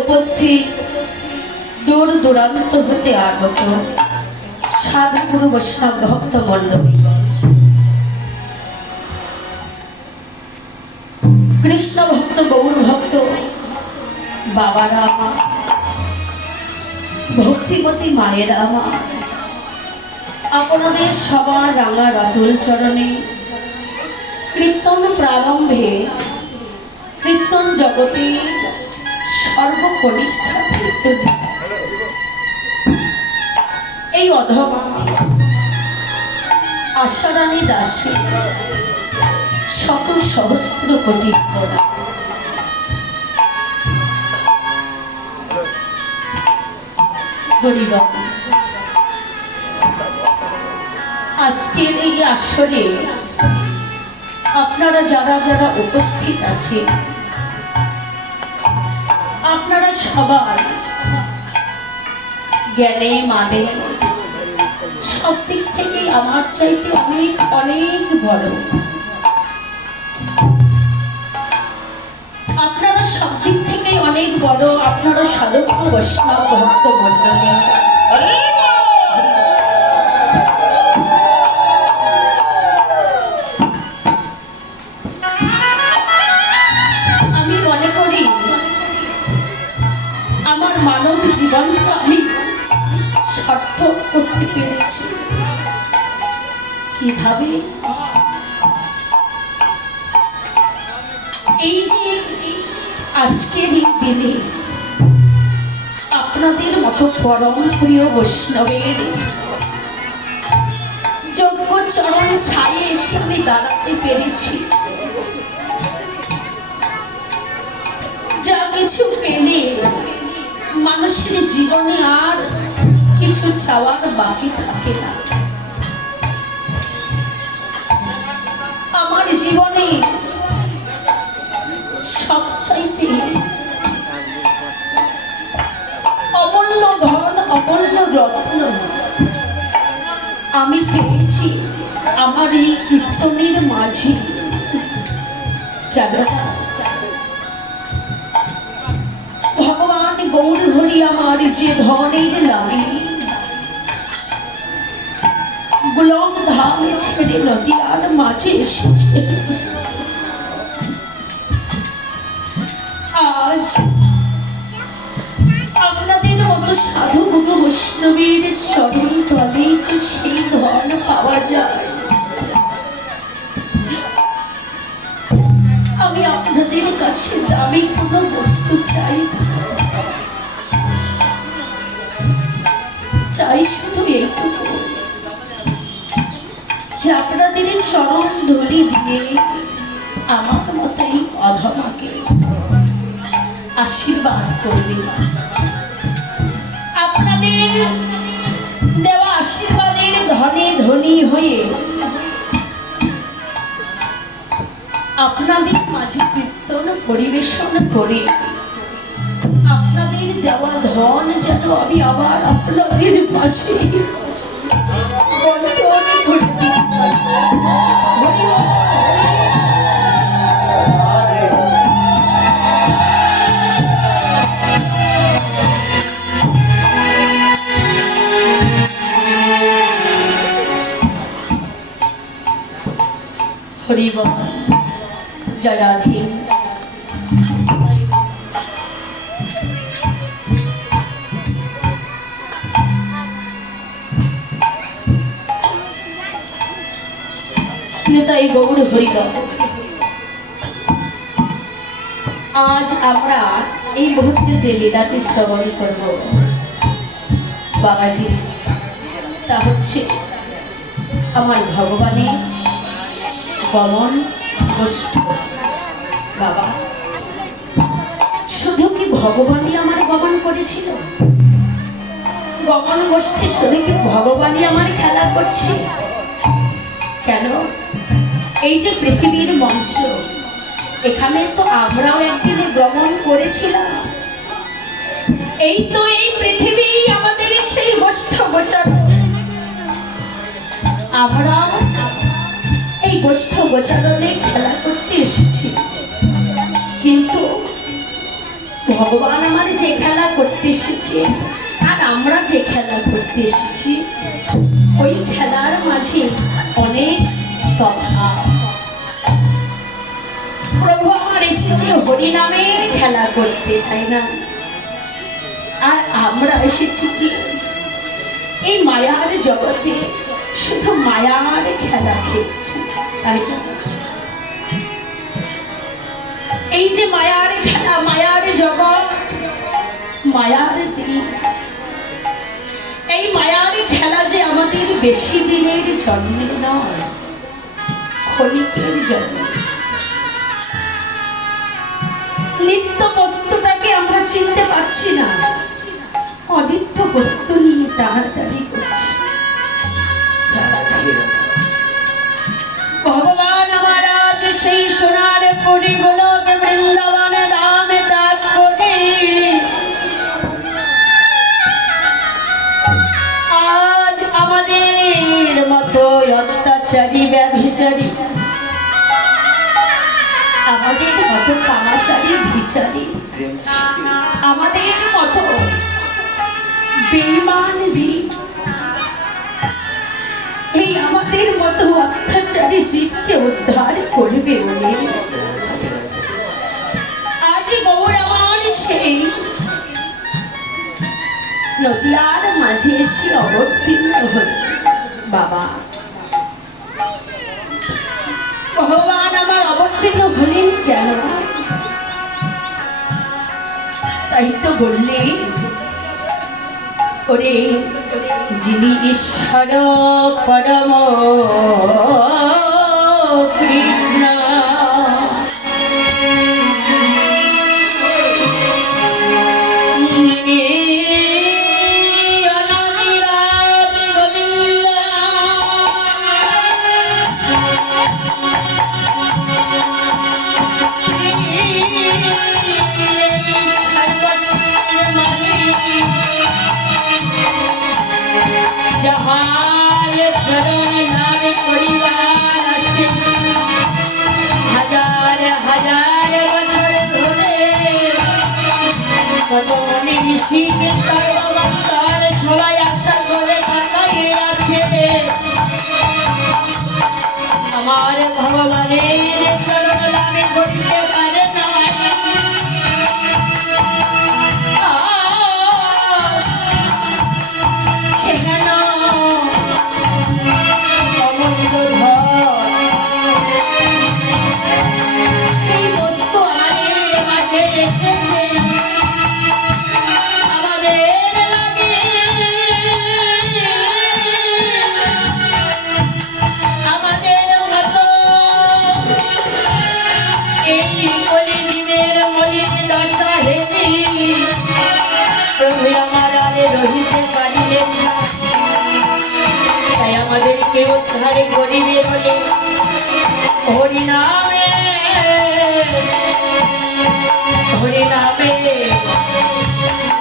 উপস্থিত দূর দূরান্ত হতে আগত সাধু গুরু বৈষ্ণব ভক্ত মণ্ডলী, কৃষ্ণ ভক্ত গৌর ভক্ত বাবারা আমার, ভক্তিমতী মায়েরা আমার, আপনাদের সবার রাঙা রাতুল চরণে কীর্তন প্রারম্ভে কীর্তন জগতে সর্বকনিষ্ঠা ভৃত্য এই অধমা আশারানী দাসী সকল সহস্র কোটি প্রণাম। হরিবল। আজকের এই আসরে আপনারা যারা যারা উপস্থিত আছে, আপনারা সবাই জ্ঞানে মানে সব দিক থেকে আমার চাইতে অনেক অনেক বড়। আপনারা সব দিক থেকে অনেক বড়। আপনারা সাধক বৈষ্ণব ভক্ত মণ্ডলী। আমি মনে করি আমার মানব জীবনটা আমি সার্থক করতে পেরেছি। কিভাবে? এই যে আজকের এই দিনে আপনাদের মতো পরম প্রিয় বৈষ্ণবের যজ্ঞ চরণ ছায়ে এসে আমি দাঁড়াতে পেরেছি। যা কিছু পেলে মানুষের জীবনে আর কিছু চাওয়ার বাকি থাকে না। আমার জীবনে সবচাইতে অমূল্য ধন, অমূল্য রত্ন আমি পেয়েছি আমার এই কীর্তনের মাঝে। কেন? ভগবান গৌর হরি আমার যে ধনের লাগে গোলক ধামে ছেড়ে নদীয়ার মাঝে এসেছে। আজ আপনাদের মতো সাধু গুরু বৈষ্ণবের চরণ তলে সেই ধন পাওয়া যায়। আমি আপনাদের কাছে দামি কোনো বস্তু চাই শুধু এইটুকু যে আপনাদের চরণ ধুলি দিয়ে আমার মতো এই অধমাকে আশীর্বাদ করবে। আপনাদের দেওয়া আশীর্বাদের ধনে ধনী হয়ে আপনাদের মাঝে কীর্তন পরিবেশন করে আপনাদের দেওয়া ধন যেন আমি আবার আপনাদের মাঝে বন্টন করতে হরিবল। জয় রাধে। তাই গৌর হরিবল। আজ আমরা এই মুহূর্তে যে লীলাটি শ্রবণ করব বাবাজি, তা হচ্ছে আমার ভগবানের গমন গোষ্ঠ। বাবা, শুধু কি ভগবানই আমার গমন করেছিল? গমন গোষ্ঠী শুধু কি ভগবানই আমার খেলা করছে? কেন? এই যে পৃথিবীর মঞ্চ, এখানে তো আমরাও একদিনে গমন করেছিলাম। এই তো এই পৃথিবী আমাদের সেই গোষ্ঠ গোচারণ। আমরাও এই গোষ্ঠ গোচারণে খেলা করতে এসেছি। কিন্তু ভগবান আমার যে খেলা করতে এসেছে আর আমরা যে খেলা করতে এসেছি ওই খেলার মাঝে অনেক তফাৎ। প্রভু আমার এসেছে হরিনামের খেলা করতে, তাই না? আর আমরা এসেছি কি এই মায়ার জগতে শুধু মায়ার খেলা খেলছি, তাই না? এই যে মায়ার খেলা, মায়ার জগৎ, মায়ার দিন, এই মায়ার খেলা যে আমাদের বেশি দিনের জন্মে নয়, ক্ষণিকের জন্ম। নিত্য বস্তুটাকে আমরা চিনতে পারছি না, অনিত্য বস্তু নিয়ে টানাটানি করছি। ভগবান আমার আজ সেই সোনার পুরী গোলক বৃন্দাবন ধাম ত্যাগ করে আজ আমাদের মতো অত্যাচারী ব্যভিচারী, আমাদের মতো কামাচারী ভিচারী, আমাদের মতো বেঈমান জীব, এই আমাদের মতো অত্যাচারী জীবকে উদ্ধার করবে বলে আজ গৌর আমার সেই নদিয়ার মাঝে এসে অবতীর্ণ হল। বাবা ভগবান আমার অবতীর্ণ হলেন কেন? তাই তো বললেন, ওরে যিনি ঈশ্বর পরম কৃষ্ণ, সবাই আশা করে তাকাইয়ে আছে আমার ভগবানের চরণ লাভে করিতে পারে না। সেখানে সেই বস্তু আমাদের মাঝে এসেছে, রহিতে পারিলেন না। তাই আমাদেরকে উদ্ধারে করিবে বলে হরিনামে হরিনামে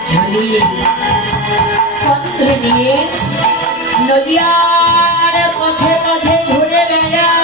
ঝুলিয়ে স্কন্ধ নিয়ে নদিয়ার পথে পথে ঘুরে বেড়ায়।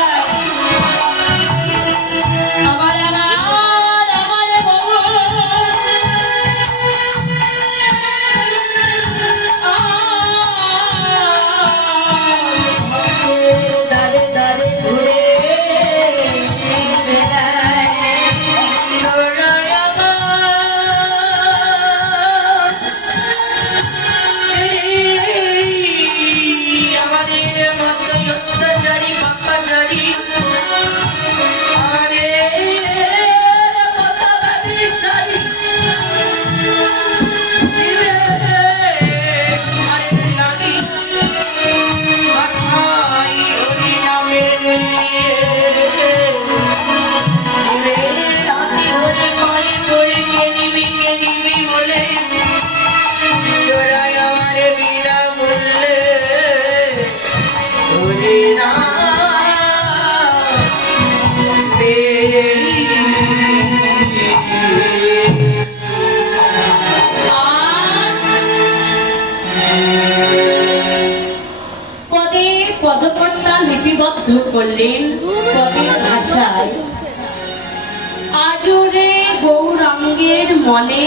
মনে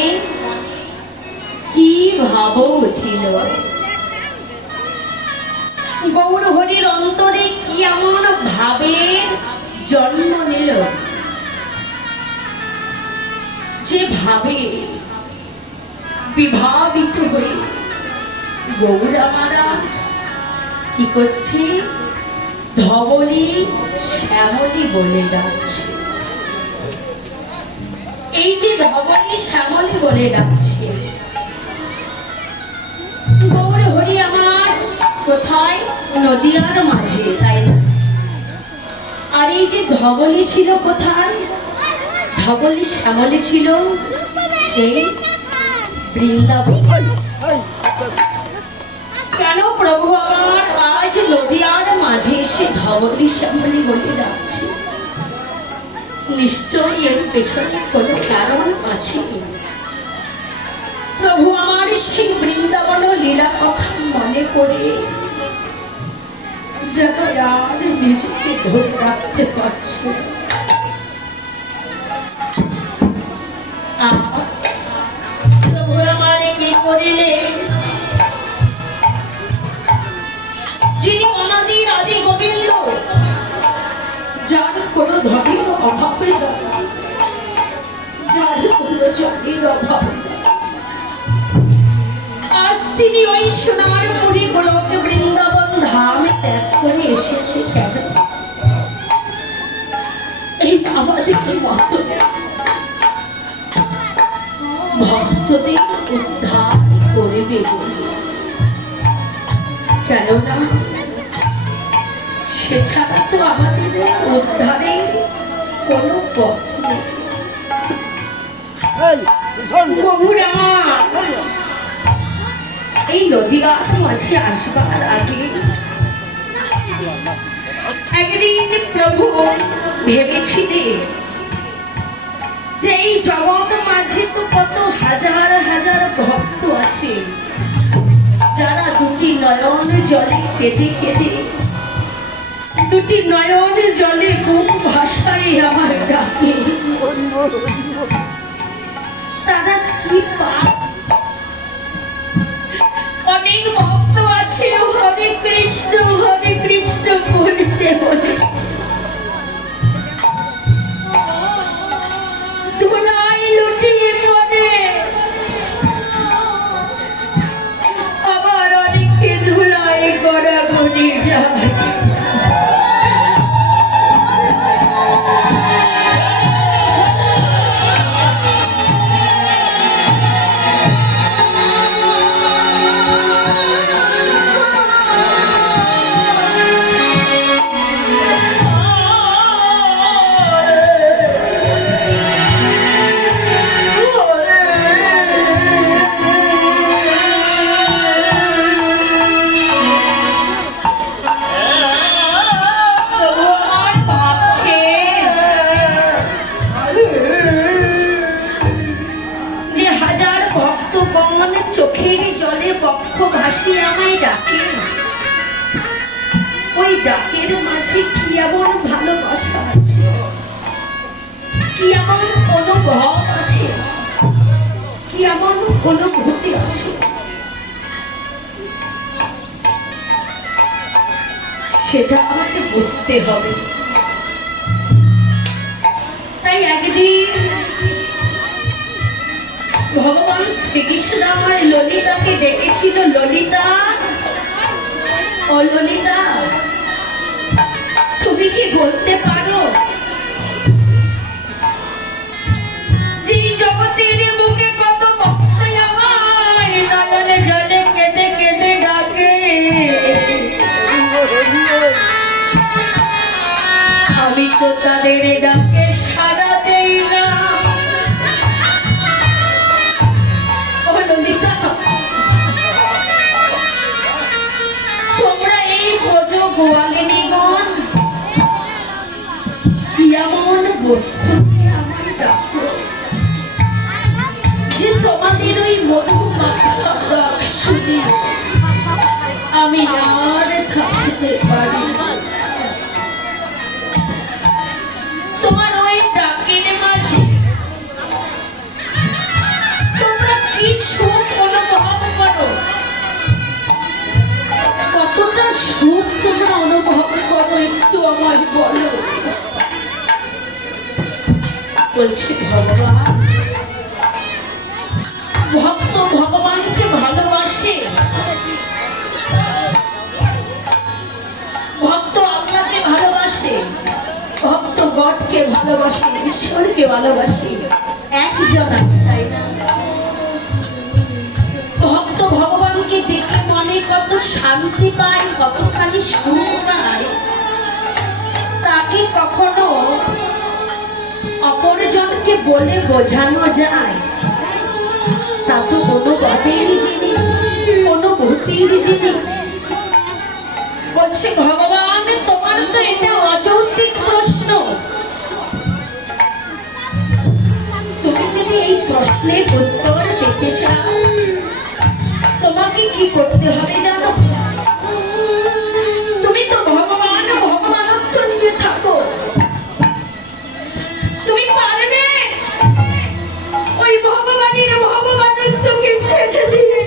কি ভাব উঠিল, গৌর হরির অন্তরে কি এমন ভাবের জন্ম নিল যে ভাবে বিভাবিত হয়ে গৌরা মহারাজ কি করছে, ধবলি শ্যামলি বলে ডাকছে। এই যে ধবলি শ্যামলি বলে ডাকছে, গৌর হরি আমার কোথায়, নদিয়ার মাঝে, তাই না? আর এই যে ধবলি ছিল কোথায়, ধবলি শ্যামলি ছিল সেই বৃন্দাবন। কেন প্রভু আমার আজ নদিয়ার মাঝে এসে ধবলি শ্যামলি বলে যাচ্ছে? নিশ্চয়ই এর পেছনে কোনো কারণ আছে। প্রভু আমার সেই বৃন্দাবন লীলা কথা মনে করে যেন আর নিজেকে ধরে রাখতে পারছে। প্রভু আমার কি করিলে, যিনি অনাদির আদি গোবিন্দ, যার কোনো ধনের অভাব নেই, যার কোনো জলের অভাব নেই, আজ তিনি ওই সোনার পুরী গোলক বৃন্দাবন ধাম ত্যাগ করে এসেছে কেন? এই আমাদেরকে ভক্তদের উদ্ধার করবে বলে। কেননা সেছাড়া তো আমাদের উদ্ধারের কোনো পথ নেই। এই নদীঘাট মাঝে আসবার আগে একদিন প্রভু ভেবেছিলেন যে এই জগৎ মাঝে তো কত হাজার হাজার ভক্ত আছে, যারা দুটি নয়ন জলে কেঁদে কেঁদে, দুটি নয়ন জলে মুখ ভাষায় আমার ডাকে, তারা কি পায়? অনেক ভক্ত আছে হরে কৃষ্ণ বলতে বলে ধুলাই লুটিয়ে পড়ে, আবার অনেকে ধুলাই গড়াগড়ি যায়। চোখের জলে বক্ষ ভাসিয়ে আমায় ডাকে, ওই ডাকের মাঝে কি এমন ভালোবাসা আছে, কি এমন অনুভব আছে, কি এমন অনুভূতি আছে, সেটা আমাকে বুঝতে হবে। তাই একদিন ভগবান শ্রীকৃষ্ণ আমার ললিতাকে ডেকেছিল, ললিতা, ও ললিতা, তুমি কি বলতে পারো যে জগতের বুকে কত ভক্ত আমায় নয়নে জলে কেঁদে কেঁদে ডাকে, আমি তো তাদের ডাকে সাড়া দেই না। তোমরা এই ভোজ গোয়ালিনীগণ কি এমন বস্তু আমার ডাকো যে তোমাদের ওই মধু মাখা ডাক শুনি আমি আর থাকতে পারি না। তোমার ওই ডাকের মাঝে বলছি ভগবান, ভক্ত ভগবানকে ভালোবাসে, ভক্ত আল্লাহকে ভালোবাসে, ভক্ত গডকে ভালোবাসে, ঈশ্বরকে ভালোবাসে, একজন, তাই না? ভক্ত ভগবানকে দেখে মনে কত শান্তি পায়, কতখানি সুখ পায়, তাকে কখনো অপরজনকে বলে বোঝানো যায়? তা তো কোনো গতের জিনিস, কোনো ভূতির জিনিস। বলছে ভগবান, তোমার তো এটা অযৌক্তিক প্রশ্ন। তুমি যদি এই প্রশ্নের উত্তর পেতে চাও, তোমাকে কি করতে হবে জানো? তুমি তো ভগবান, ভগবানত্ব নিয়ে থাকো। তুমি পারবে ওই ভগবানের ভগবানত্বকে ছেড়ে দিয়ে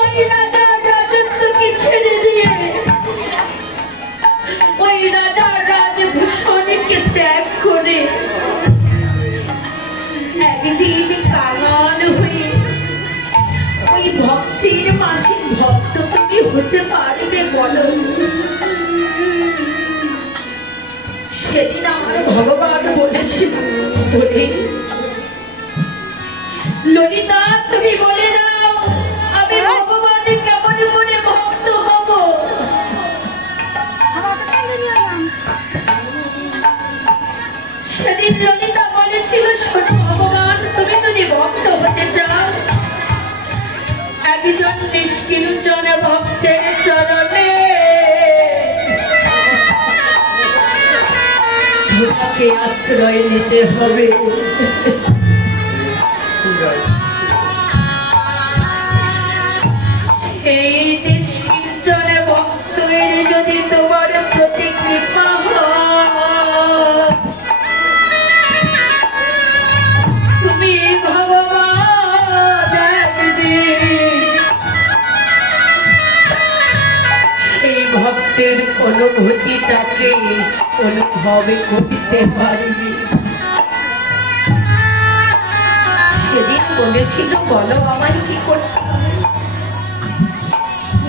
ওই রাজার রাজত্বকে ছেড়ে দিয়ে ওই রাজার রাজভূষণকে ত্যাগ করে একদিন কাঙাল হয়ে ওই ভক্তির মাঝে ভক্ত তুমি হতে পারবে বলো? সেদিন আমার ভগবান বলেছিল, ললিতা তুমি বলে দাও আমি ভগবান কেমন করে ভক্ত হব? সেদিন ললিতা বলেছিল, শোনো ভগবান, তুমি যদি ভক্ত হতে চাও, একজন নিষ্কিঞ্চন ভক্তের চরণে তোমাকে আশ্রয় নিতে হবে। এই নিষ্কিঞ্চন ভক্তের যদি তোমার প্রতি কৃপা হয়, তুমি ভগবান সেই ভক্তের অনুভূতিটাকে অনুভব করতে পারবে। সেদিন বলেছিল, বলো আমায় কি করতে হবে?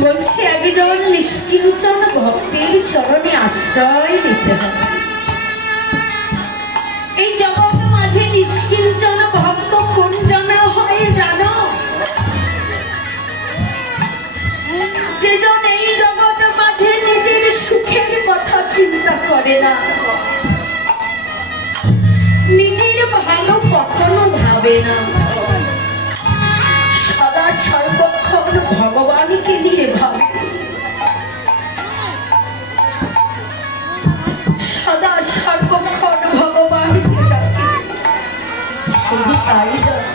বলছে একজন নিষ্কিঞ্চন ভক্তের চরণে আশ্রয় নিতে হবে। এই জগৎ মাঝে নিষ্কিঞ্চন ভক্ত কোন জনে হয় জানো? যেজন এই জগৎ মাঝে নিজের সুখের কথা চিন্তা করে না, নিজের ভালো কখনো ভাবে না, সদা সর্বক্ষণ ভগবানকে নিয়ে ভাবে, সদা সর্বক্ষণ ভগবানকে ডাকে। শুধু তাই নয়,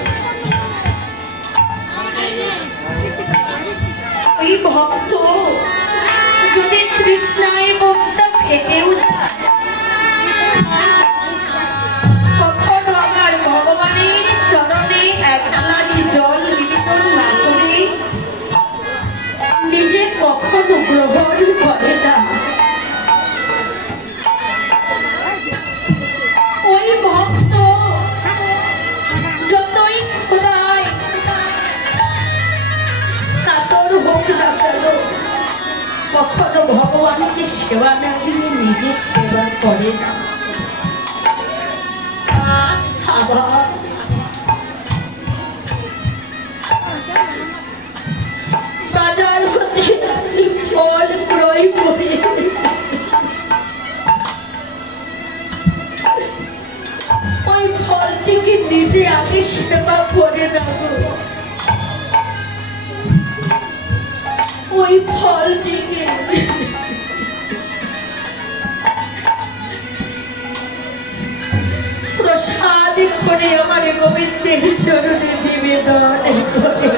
ওই ভক্ত যদি তৃষ্ণায় মুখটা ফেটেও যায়, কখনো আমার ভগবানের চরণে এক গ্লাস জল নিবেদন না করে নিজে কখনো গ্রহণ করে না। ওই ভক্ত যতই খোদায় কাতর হোক না কেন, কখনো ভগবানকে সেবা না দিয়ে নিজে সেবা করে না। আবার বাজার হতে ফল ক্রয় করে ওই ফলটিকে নিজে আগে সেবা করে না, ওই ফলটিকে প্রসাদ করে আমার গোবিন্দের চরণে নিবেদন করে,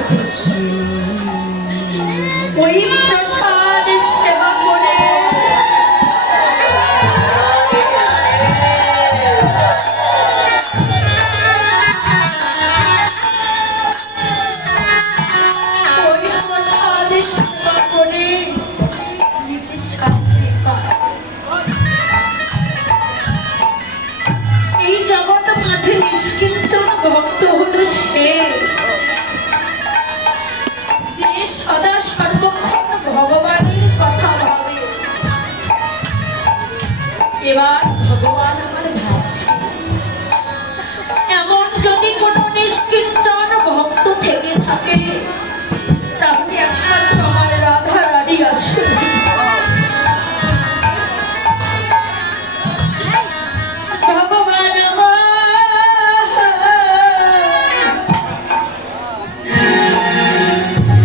ওই প্রসাদ সেবা করে এই জগৎ মাঝে নিষ্কিঞ্চন ভক্ত হলো সে, যে সদা সর্বক্ষণ ভগবানের কথা ভাবে। এবার ভগবান আমার ভাবছে, এমন যদি কোনো নিষ্কিঞ্চন ভক্ত থেকে থাকে তাহলে একমাত্র আমার রাধা রানী আছে। ভগবান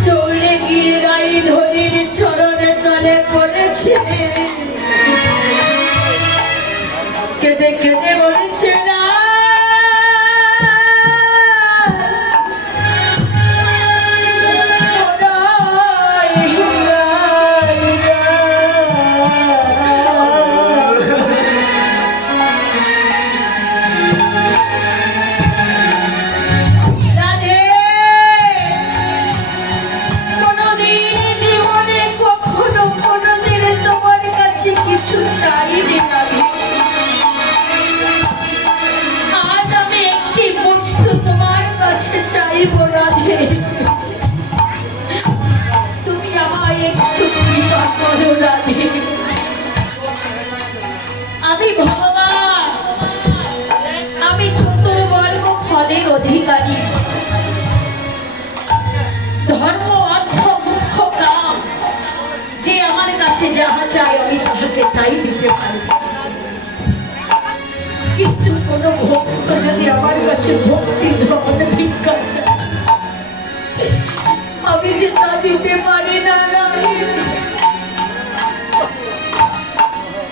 দৌড়ে গিয়ে রাই ধনির চরণে তলে পড়েছে, কেঁদে কেঁদে বলছে না আমি ভগবান, আমি চতুর্বর্গ ফলের অধিকারী, ধর্ম অর্থ মুখ্য কাম, যে আমার কাছে যাহা চাই আমি তাহাকে তাই দিতে পারি। কিন্তু কোন ভক্ত যদি আমার কাছে ভক্তি ধরনের ভিক্ষা চায় আমি যে তা দিতে পারি না।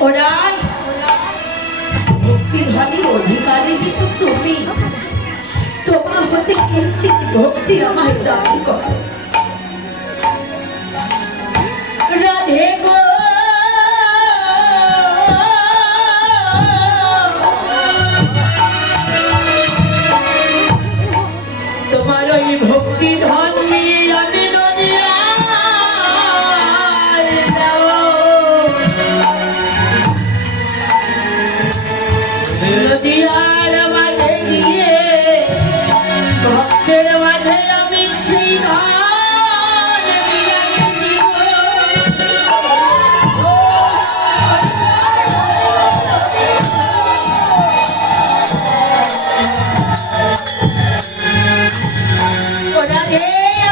ওরাই ভক্তি ধনী অধিকারী কিন্তু তুমি, তোমার হতে কিঞ্চিত ভক্তি আমায় দান করো। রাধে গো তোমার ওই ভক্তি ধন নিয়ে আমি নদিয়ার মাঝে গিয়ে ভক্তের মাঝে আমি সেই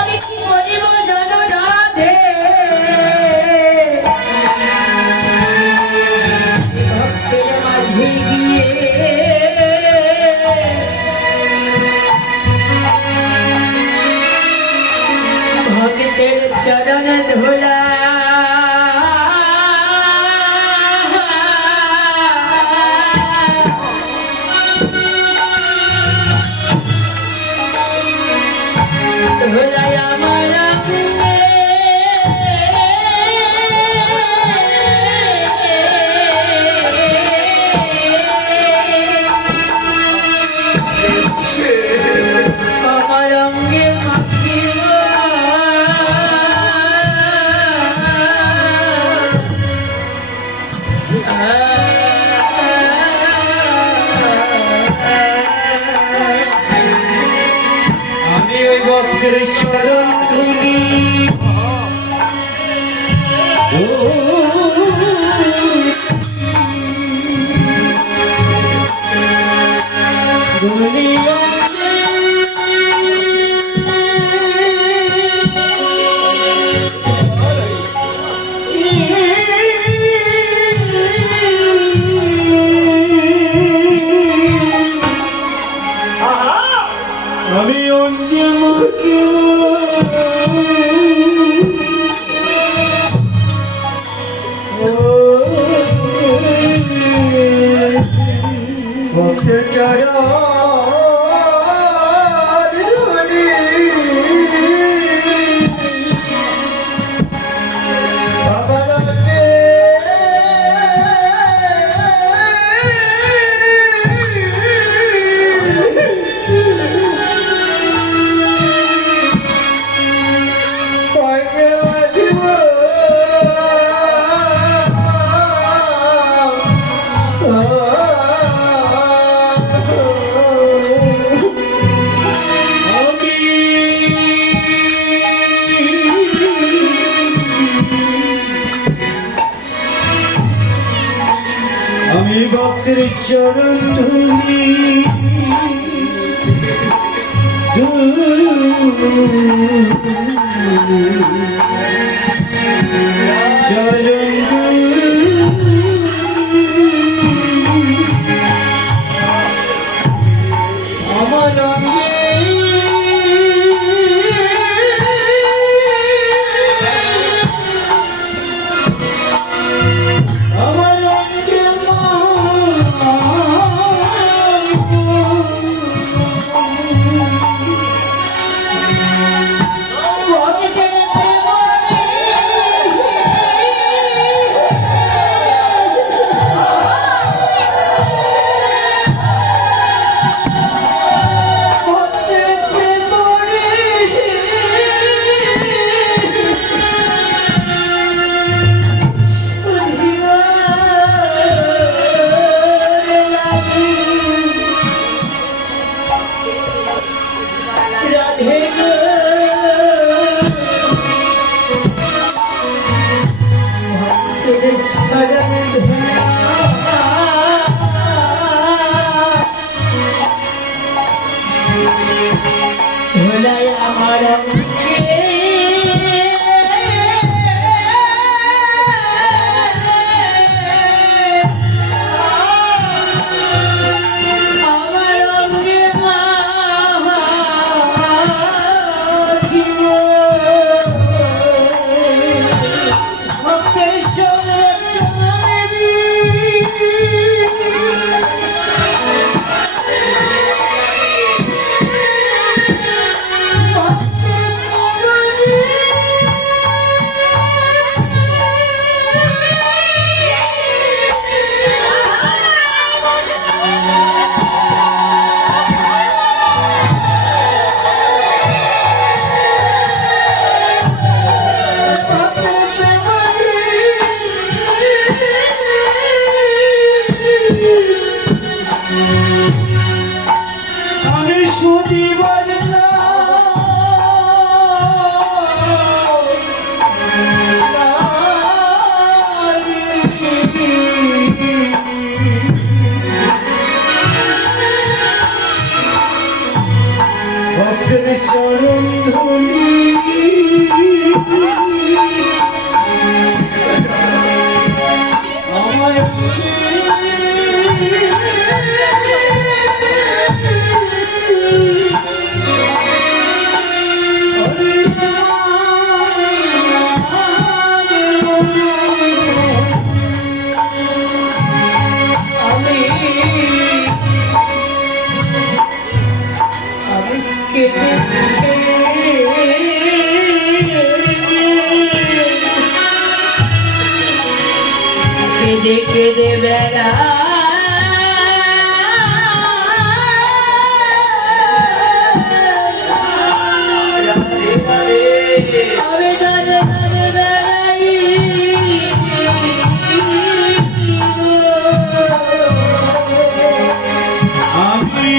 আমি কি করিব জানো রাধে, ভক্তের মাঝে গিয়ে ভক্তের চরণ ধুলা ধুলাই আমার আমার অঙ্গে মাখিব আমি ওই ভক্তের শরণ ধুলি আমি অঙ্গে মাখিব ভক্তের ভক্তের চরণ ধুলি চরণ আমার অঙ্গে আমার অঙ্গে আমার চরণ ধুলি আমার কেঁদে কেঁদে বেড়া আমি দাঁড়ে দাঁড়ে বেড়াই আমি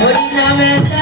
হরি নামে